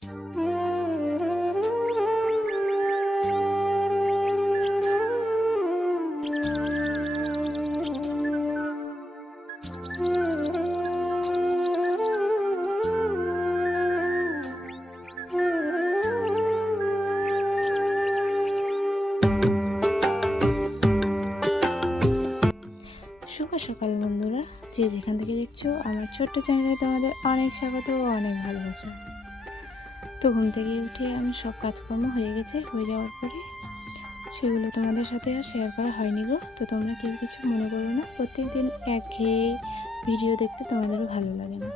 শুভ সকাল বন্ধুরা, যে যেখান থেকে দেখছো আমার ছোট্ট চ্যানেলে তোমাদের অনেক স্বাগত ও অনেক ভালোবাসা। তো ঘুম থেকে উঠে আমি সব কাজকর্ম হয়ে যাওয়ার পরে সেগুলো তোমাদের সাথে আর শেয়ার করা হয়নি গো। তো তোমরা কেউ কিছু মনে করো না, প্রত্যেকদিন একঘেয়ে ভিডিও দেখতে তোমাদেরও ভালো লাগে না।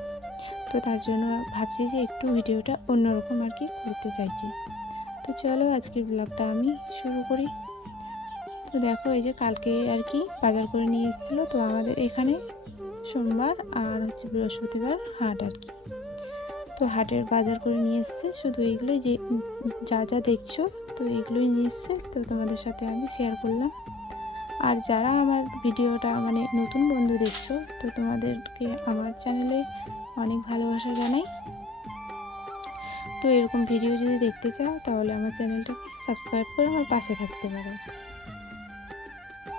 তো তার জন্য ভাবছি যে একটু ভিডিওটা অন্যরকম আর কি করতে চাইছি। তো চলো আজকের ব্লগটা আমি শুরু করি। তো দেখো, এই যে কালকে আর কি বাজার করে নিয়ে এসেছিলো। তো আমাদের এখানে সোমবার আর হচ্ছে বৃহস্পতিবার হাট আর কি। তো হাটের বাজার করে নিয়ে এসছে, শুধু এইগুলোই যে যা যা দেখছো তো এইগুলোই নিয়ে এসছে। তো তোমাদের সাথে আমি শেয়ার করলাম। আর যারা আমার ভিডিওটা মানে নতুন বন্ধু দেখছো, তো তোমাদেরকে আমার চ্যানেলে অনেক ভালোবাসা জানাই। তো এরকম ভিডিও যদি দেখতে চাও তাহলে আমার চ্যানেলটাকে সাবস্ক্রাইব করে আমার পাশে থাকতে পারো।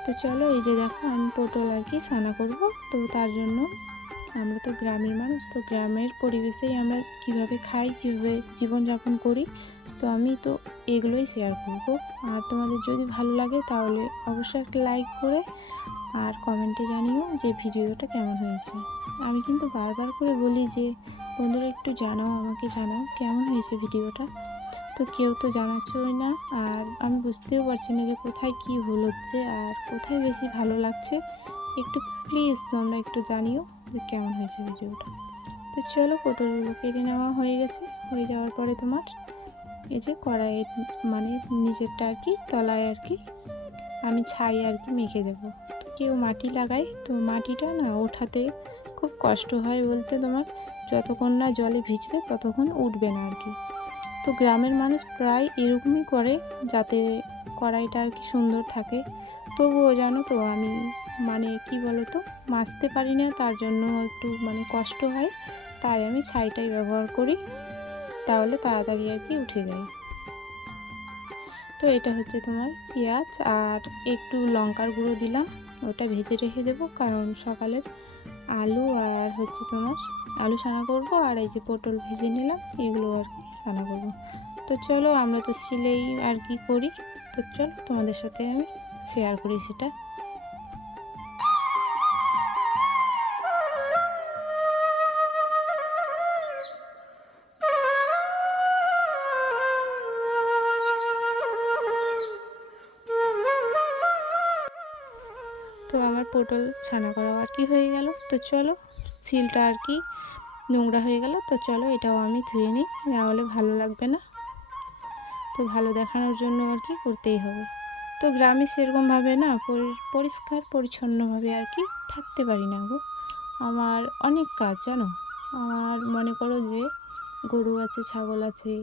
তো চলো, এই যে দেখো আমি পটল আর কি ছানা করব। তো তার জন্য আমরা তো গ্রামের মানুষ, তো গ্রামের পরিবেশেই আমরা কিভাবে খাই, কীভাবে জীবনযাপন করি, তো আমি তো এগুলোই শেয়ার করব। আর তোমাদের যদি ভালো লাগে তাহলে অবশ্যই একটা লাইক করে আর কমেন্টে জানিও যে ভিডিওটা কেমন হয়েছে। আমি কিন্তু বারবার করে বলি যে বন্ধুরা একটু জানাও, আমাকে জানাও কেমন হয়েছে ভিডিওটা। তো কেউ তো জানাচ্ছই না, আর আমি বুঝতেও পারছি না যে কোথায় কি ভুল হচ্ছে আর কোথায় বেশি ভালো লাগছে। একটু প্লিজ তোমরা একটু জানিও যে কেমন হয়েছে ভিডিওটা। তো চলো, পটলগুলো কেটে নেওয়া হয়ে গেছে। হয়ে যাওয়ার পরে তোমার এই যে কড়াইয়ের মানে নিচেরটা আর কি তলায় আর কি আমি ছাই আর কি মেখে দেবো। তো কেউ মাটি লাগায়, তো মাটিটা না ওঠাতে খুব কষ্ট হয়, বলতে তোমার যতক্ষণ না জলে ভিজবে ততক্ষণ উঠবে না আর কি। তো গ্রামের মানুষ প্রায় এরকমই করে যাতে কড়াইটা আর কি সুন্দর থাকে। তবুও জানো তো আমি মানে কি বলো তো মাজতে পারি না, তার জন্য একটু মানে কষ্ট হয়, তাই আমি ছাইটাই ব্যবহার করি, তাহলে তাড়াতাড়ি আর কি উঠে যায়। তো এটা হচ্ছে তোমার পেঁয়াজ আর একটু লঙ্কার গুঁড়ো দিলাম, ওটা ভেজে রেখে দেবো, কারণ সকালের আলু আর হচ্ছে তোমার আলু ছানা করব, আর এই যে পটল ভেজে নিলাম এগুলো আর কি ছানা করবো। তো চলো, আমরা তো সিলেই আর কি করি, তো চলো তোমাদের সাথে আমি শেয়ার করি সেটা। তো আমার পটল ছানা করা আর কি হয়ে গেল। তো চলো, সিলটা আর কি নোংরা হয়ে গেল, তো চলো এটাও আমি ধুয়ে নিই, নাহলে ভালো লাগবে না। তো ভালো দেখানোর জন্য আর কি করতেই হবে। তো গ্রামে সেরকমভাবে না পরিষ্কার পরিচ্ছন্নভাবে আর কি থাকতে পারি না গো। আমার অনেক কাজ জানো। আমার মনে করো যে গরু আছে, ছাগল আছে,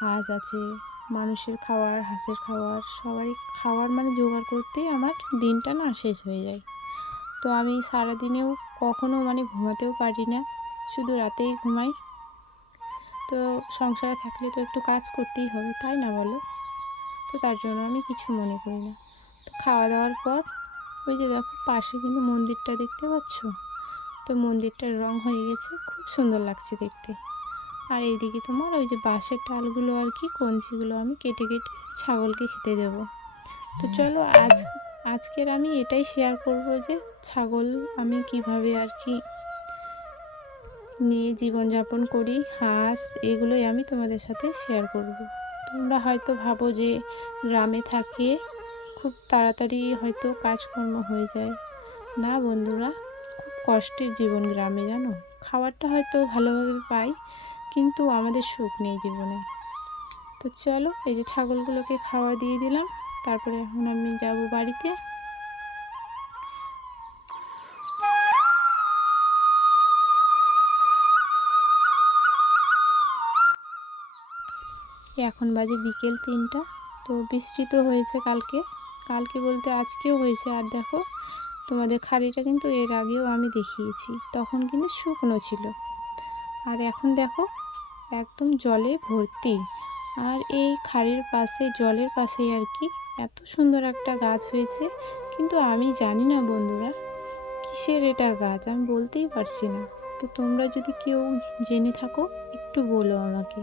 হাঁস আছে, মানুষের খাওয়ার, হাঁসের খাওয়ার, সবাই খাওয়ার মানে জোগাড় করতেই আমার দিনটা না শেষ হয়ে যায়। তো আমি সারাদিনেও কখনো মানে ঘুমাতেও পারি না, শুধু রাতেই ঘুমাই। তো সংসারে থাকলে তো একটু কাজ করতেই হবে, তাই না বলো? তো তার জন্য আমি কিছু মনে করি না। তো খাওয়া দাওয়ার পর ওই যে দেখো পাশে কিন্তু মন্দিরটা দেখতে পাচ্ছ, তো মন্দিরটার রং হয়ে গেছে, খুব সুন্দর লাগছে দেখতে। আর এইদিকে তোমার ওই যে বাঁশের ডালগুলো আর কি কঞ্চিগুলো আমি কেটে কেটে ছাগলকে খেতে দেব। তো চলো আজকের আমি এটাই শেয়ার করব যে ছাগল আমি কিভাবে আর কি নিয়ে জীবনযাপন করি, হাঁস, এগুলোই আমি তোমাদের সাথে শেয়ার করব। তোমরা হয়তো ভাবো যে গ্রামে থাকে খুব তাড়াতাড়ি হয়তো কাজকর্ম হয়ে যায়। না বন্ধুরা, খুব কষ্টের জীবন গ্রামে, জানো। খাবারটা হয়তো ভালোভাবে পাই, কিন্তু আমাদের সুখ নেই জীবনে। তো চলো, এই যে ছাগলগুলোকে খাওয়া দিয়ে দিলাম, তারপরে এখন আমি যাব বাড়িতে। এখন বাজে বিকেল 3টা। তো বৃষ্টি তো হয়েছে কালকে, কালকে বলতে আজকেও হয়েছে। আর দেখো তোমাদের খাড়িটা কিন্তু এর আগেও আমি দেখিয়েছি, তখন কিন্তু শুকনো ছিল। আর এখন দেখো একদম জলে ভর্তি। আর এই খাড়ির পাশে, জলের পাশেই আর কি এত সুন্দর একটা গাছ হয়েছে, কিন্তু আমি জানি না বন্ধুরা কিসের এটা গাছ, আমি বলতেই পারছি না। তো তোমরা যদি কেউ জেনে থাকো একটু বলো আমাকে।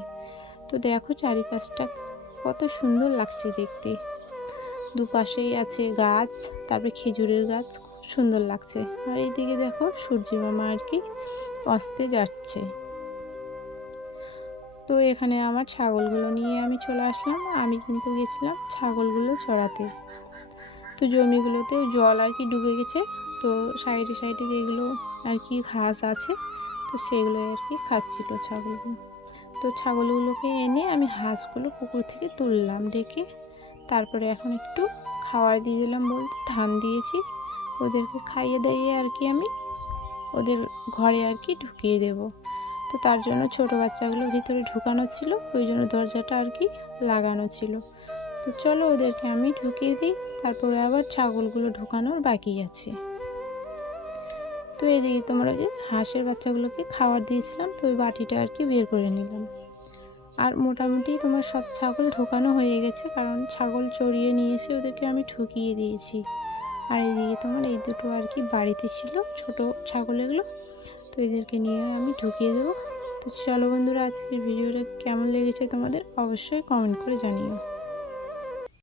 তো দেখো চারিপাশটা কত সুন্দর লাগছে দেখতে, দুপাশেই আছে গাছ, তারপরে খেজুরের গাছ, খুব সুন্দর লাগছে। আর এইদিকে দেখো সূর্যি মামা আর কি অস্তে যাচ্ছে। তো এখানে আমার ছাগলগুলো নিয়ে আমি চলে আসলাম। আমি কিন্তু গেছিলাম ছাগলগুলো চড়াতে। তো জমিগুলোতেও জল আর কি ডুবে গেছে, তো সাইডে সাইডে যেগুলো আর কি ঘাস আছে, তো সেগুলো আর কি খাচ্ছিল ছাগলগুলো। তো ছাগলগুলোকে এনে আমি হাঁসগুলো পুকুর থেকে তুললাম ডেকে, তারপরে এখন একটু খাবার দিয়ে দিলাম, বলতে ধান দিয়েছি। ওদেরকে খাইয়ে দাইয়ে আর কি আমি ওদের ঘরে আর কি ঢুকিয়ে দেব। তো তার জন্য ছোটো বাচ্চাগুলো ভিতরে ঢুকানো ছিল, ওই জন্য দরজাটা আর কি লাগানো ছিল। তো চলো ওদেরকে আমি ঢুকিয়ে দিই, তারপরে আবার ছাগলগুলো ঢুকানোর বাকি আছে। তো এদিকে তোমরা যে হাঁসের বাচ্চাগুলোকে খাবার দিয়েছিলাম, তো ওই বাটিটা আর কি বের করে নিলাম। আর মোটামুটি তোমার সব ছাগল ঢোকানো হয়ে গেছে, কারণ ছাগল চড়িয়ে নিয়ে এসে ওদেরকে আমি ঢুকিয়ে দিয়েছি। আর এইদিকে তোমার এই দুটো আর কি বাড়িতে ছিল ছোট ছাগল এগুলো, তো এদেরকে নিয়ে আমি ঢুকিয়ে দেবো। তো চলো বন্ধুরা, আজকের ভিডিওটা কেমন লেগেছে তোমাদের অবশ্যই কমেন্ট করে জানিও।